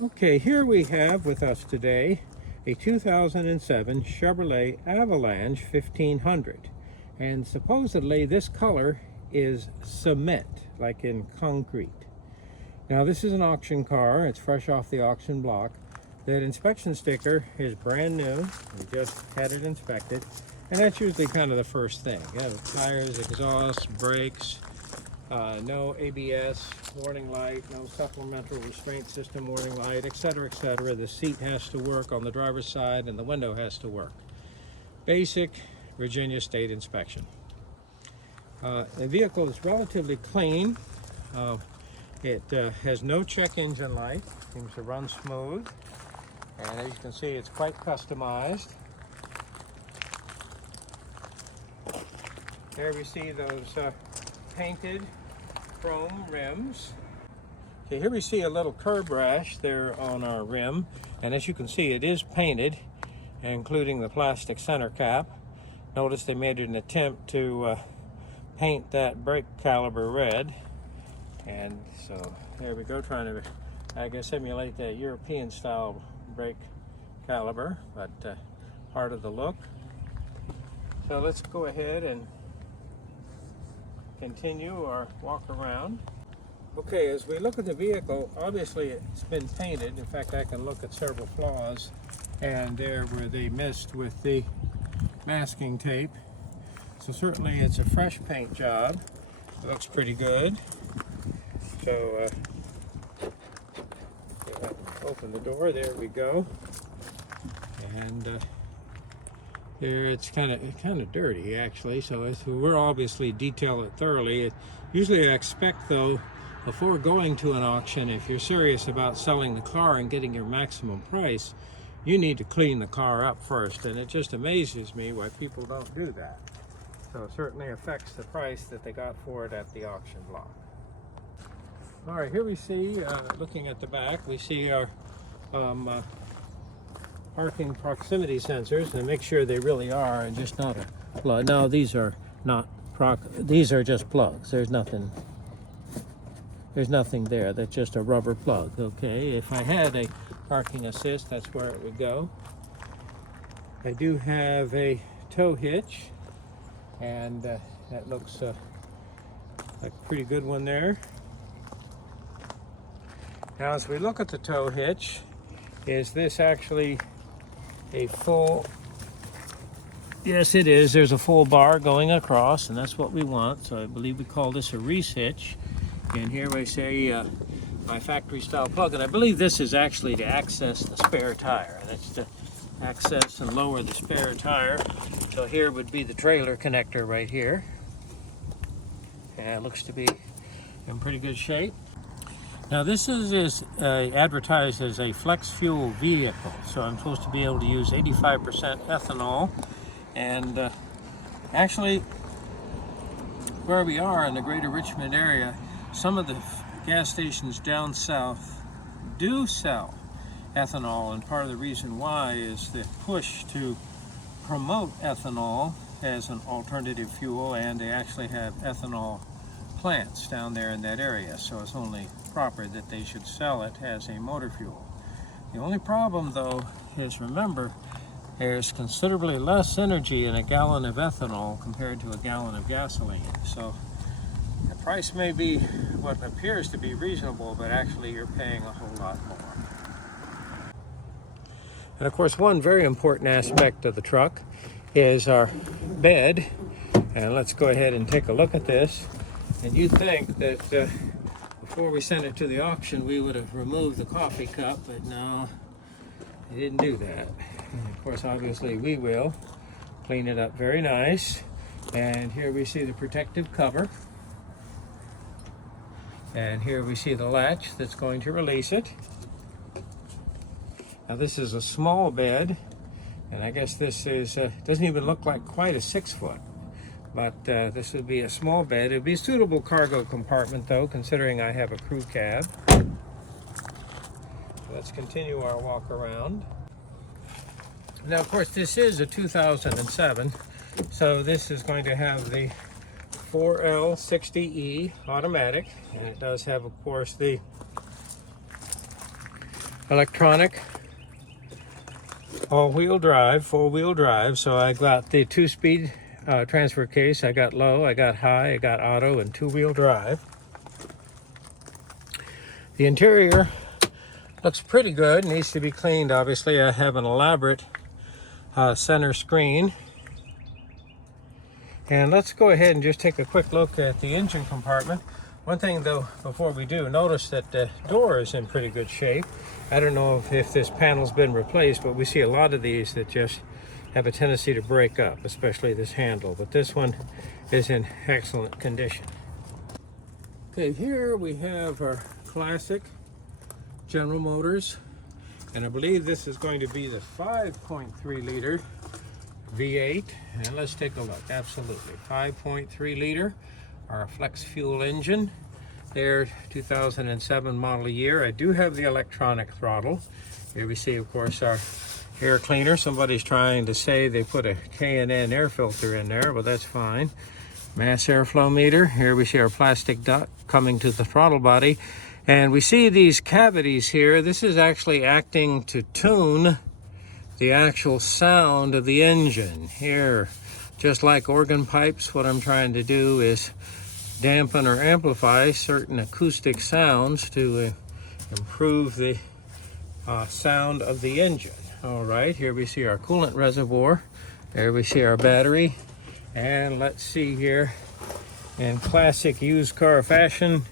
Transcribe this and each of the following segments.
Okay, here we have with us today a 2007 Chevrolet Avalanche 1500. And supposedly this color is cement, like in concrete. Now this is an auction car. It's fresh off the auction block. That inspection sticker is brand new. We just had it inspected. And that's usually kind of the first thing. Yeah, the tires, exhaust, brakes, no ABS warning light, no supplemental restraint system warning light, etc., etc. The seat has to work on the driver's side and the window has to work. Basic Virginia state inspection. The vehicle is relatively clean. It has no check engine light. Seems to run smooth. And as you can see, it's quite customized. There we see those painted chrome rims. Okay, here we see a little curb rash there on our rim, and as you can see, it is painted, including the plastic center cap. Notice they made an attempt to paint that brake caliber red, and so there we go, trying to, I guess, emulate that European style brake caliber, but part of the look. So let's go ahead and continue our walk around. Okay, as we look at the vehicle, obviously it's been painted. In fact, I can look at several flaws, and there where they missed with the masking tape. So certainly it's a fresh paint job. It looks pretty good. So open the door, there we go. And here it's kind of dirty actually, so we're obviously detail it thoroughly. Usually I expect though, before going to an auction, if you're serious about selling the car and getting your maximum price, you need to clean the car up first, and it just amazes me why people don't do that. So it certainly affects the price that they got for it at the auction block. All right, here we see, looking at the back, we see our parking proximity sensors, and make sure they really are, and just not a plug. No, these are not these are just plugs. There's nothing there. That's just a rubber plug. Okay, if I had a parking assist, that's where it would go. I do have a tow hitch, and that looks like a pretty good one there. Now as we look at the tow hitch, is this actually a full? Yes, it is. There's a full bar going across, and that's what we want. So I believe we call this a Reese hitch. And here we say my factory style plug, and I believe this is actually to access the spare tire. That's to access and lower the spare tire. So here would be the trailer connector right here. And it looks to be in pretty good shape. Now this is advertised as a flex fuel vehicle, so I'm supposed to be able to use 85% ethanol. And actually, where we are in the greater Richmond area, some of the gas stations down south do sell ethanol, and part of the reason why is the push to promote ethanol as an alternative fuel, and they actually have ethanol plants down there in that area, so it's only proper that they should sell it as a motor fuel. The only problem though is, remember, there's considerably less energy in a gallon of ethanol compared to a gallon of gasoline. So the price may be what appears to be reasonable, but actually you're paying a whole lot more. And of course, one very important aspect of the truck is our bed. And let's go ahead and take a look at this. And you'd think that before we sent it to the auction, we would have removed the coffee cup, but no, they didn't do that. And of course, obviously we will clean it up very nice. And here we see the protective cover. And here we see the latch that's going to release it. Now this is a small bed, and I guess this is doesn't even look like quite a 6 foot. But this would be a small bed. It would be a suitable cargo compartment though, considering I have a crew cab. So let's continue our walk around. Now of course this is a 2007, so this is going to have the 4L60E automatic, and it does have of course the electronic all-wheel drive, four-wheel drive. So I got the 2-speed transfer case. I got low, I got high, I got auto, and 2-wheel drive. The interior looks pretty good. Needs to be cleaned, obviously. I have an elaborate center screen. And let's go ahead and just take a quick look at the engine compartment. One thing though, before we do, notice that the door is in pretty good shape. I don't know if this panel's been replaced, but we see a lot of these that just have a tendency to break up, especially this handle. But this one is in excellent condition. Okay, here we have our classic General Motors, and I believe this is going to be the 5.3 liter V8, and let's take a look. Absolutely, 5.3 liter, our flex fuel engine. There, 2007 model year. I do have the electronic throttle. Here we see, of course, our air cleaner. Somebody's trying to say they put a K&N air filter in there, but that's fine. Mass airflow meter. Here we see our plastic duct coming to the throttle body. And we see these cavities here. This is actually acting to tune the actual sound of the engine. Here, just like organ pipes, what I'm trying to do is dampen or amplify certain acoustic sounds to improve the sound of the engine. All right, here we see our coolant reservoir. There we see our battery. And let's see here, in classic used car fashion,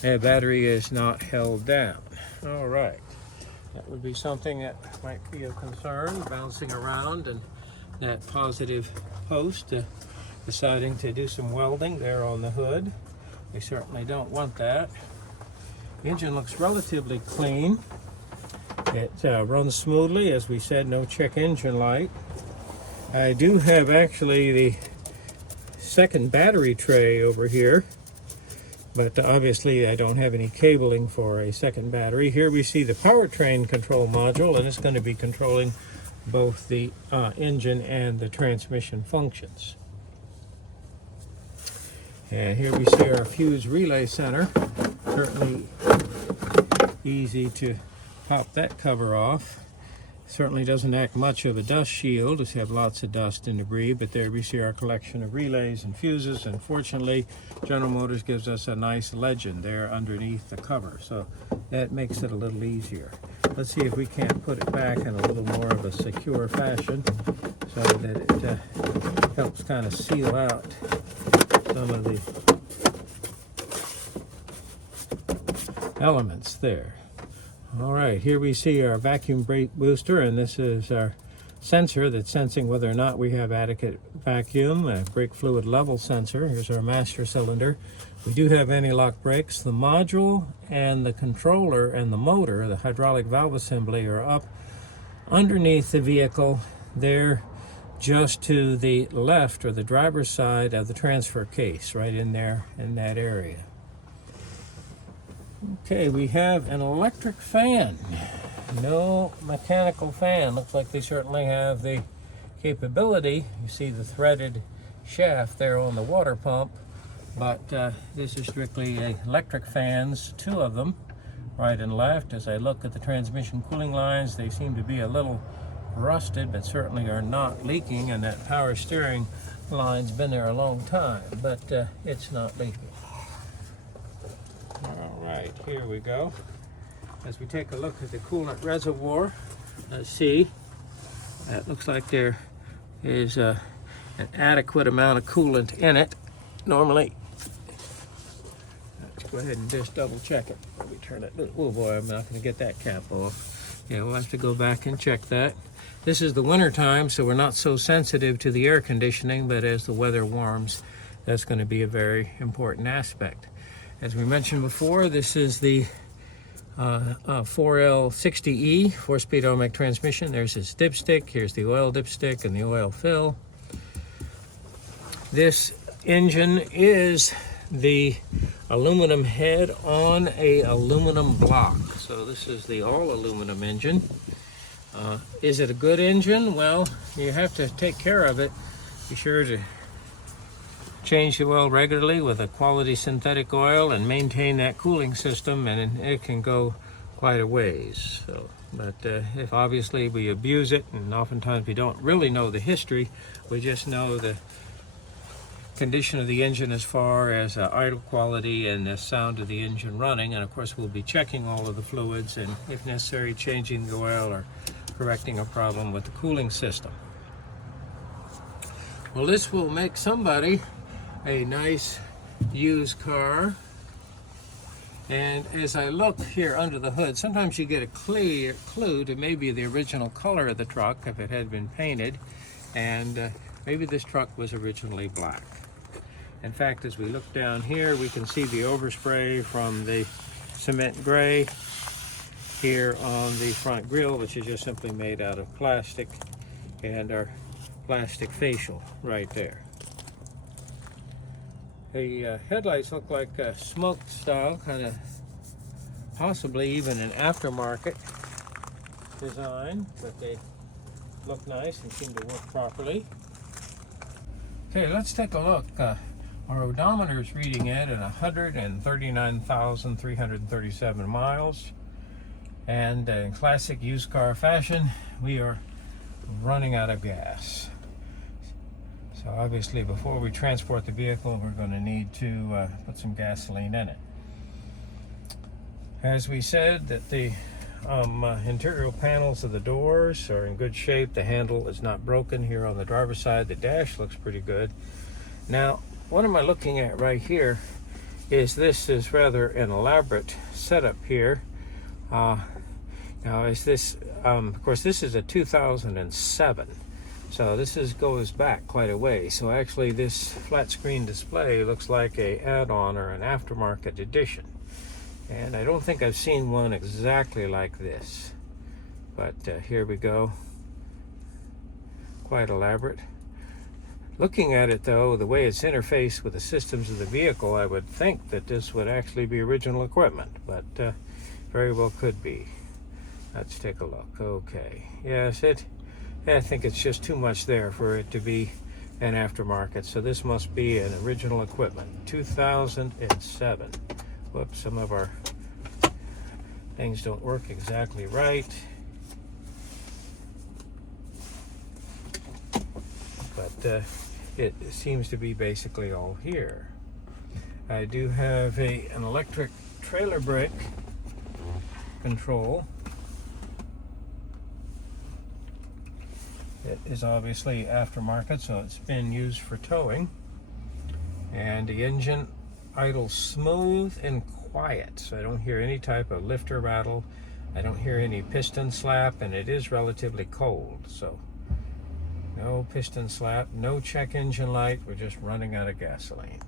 the battery is not held down. All right, that would be something that might be of concern, bouncing around, and that positive post deciding to do some welding there on the hood. We certainly don't want that. The engine looks relatively clean. It runs smoothly, as we said, no check engine light. I do have actually the second battery tray over here, but obviously I don't have any cabling for a second battery. Here we see the powertrain control module, and it's going to be controlling both the engine and the transmission functions. And here we see our fuse relay center. Certainly easy to pop that cover off. Certainly doesn't act much of a dust shield. Just have lots of dust and debris, but there we see our collection of relays and fuses, and fortunately General Motors gives us a nice legend there underneath the cover, so that makes it a little easier. Let's see if we can't put it back in a little more of a secure fashion so that it helps kind of seal out some of the elements there. All right, here we see our vacuum brake booster, and this is our sensor that's sensing whether or not we have adequate vacuum, a brake fluid level sensor. Here's our master cylinder. We do have anti-lock brakes. The module and the controller and the motor, the hydraulic valve assembly, are up underneath the vehicle there, just to the left or the driver's side of the transfer case, right in there in that area. Okay, we have an electric fan, no mechanical fan. Looks like they certainly have the capability. You see the threaded shaft there on the water pump, but this is strictly electric fans, 2 of them, right and left. As I look at the transmission cooling lines, they seem to be a little rusted, but certainly are not leaking, and that power steering line's been there a long time, but it's not leaking. All right, here we go. As we take a look at the coolant reservoir, let's see, it looks like there is an adequate amount of coolant in it. Normally, let's go ahead and just double check it. Let me turn it. Oh boy, I'm not going to get that cap off. Yeah, we'll have to go back and check that. This is the winter time, so we're not so sensitive to the air conditioning, but as the weather warms, that's going to be a very important aspect. As we mentioned before, this is the 4L60E, 4-speed automatic transmission. There's its dipstick. Here's the oil dipstick and the oil fill. This engine is the aluminum head on a aluminum block. So this is the all aluminum engine. Is it a good engine? Well, you have to take care of it. Be sure to change the oil regularly with a quality synthetic oil and maintain that cooling system, and it can go quite a ways. So, but if obviously we abuse it, and oftentimes we don't really know the history, we just know the condition of the engine as far as idle quality and the sound of the engine running, and of course we'll be checking all of the fluids and if necessary changing the oil or correcting a problem with the cooling system. Well, this will make somebody a nice used car. And as I look here under the hood, sometimes you get a clear clue to maybe the original color of the truck if it had been painted, and maybe this truck was originally black. In fact, as we look down here, we can see the overspray from the cement gray here on the front grille, which is just simply made out of plastic, and our plastic facial right there. The headlights look like a smoked style, kind of possibly even an aftermarket design, but they look nice and seem to work properly. Okay, let's take a look. Our odometer is reading it at 139,337 miles. And in classic used car fashion, we are running out of gas. So obviously before we transport the vehicle, we're going to need to put some gasoline in it. As we said, that the interior panels of the doors are in good shape. The handle is not broken here on the driver's side. The dash looks pretty good. Now, what am I looking at right here is this is rather an elaborate setup here. Now, is this, of course, this is a 2007. So this goes back quite a way. So actually this flat screen display looks like a add-on or an aftermarket edition. And I don't think I've seen one exactly like this. But here we go. Quite elaborate. Looking at it though, the way it's interfaced with the systems of the vehicle, I would think that this would actually be original equipment, but very well could be. Let's take a look. Okay. Yes, I think it's just too much there for it to be an aftermarket. So this must be an original equipment. 2007. Whoops, some of our things don't work exactly right. But it seems to be basically all here. I do have an electric trailer brake control. It is obviously aftermarket, so it's been used for towing. And the engine idles smooth and quiet, so I don't hear any type of lifter rattle. I don't hear any piston slap, and it is relatively cold, so no piston slap, no check engine light. We're just running out of gasoline.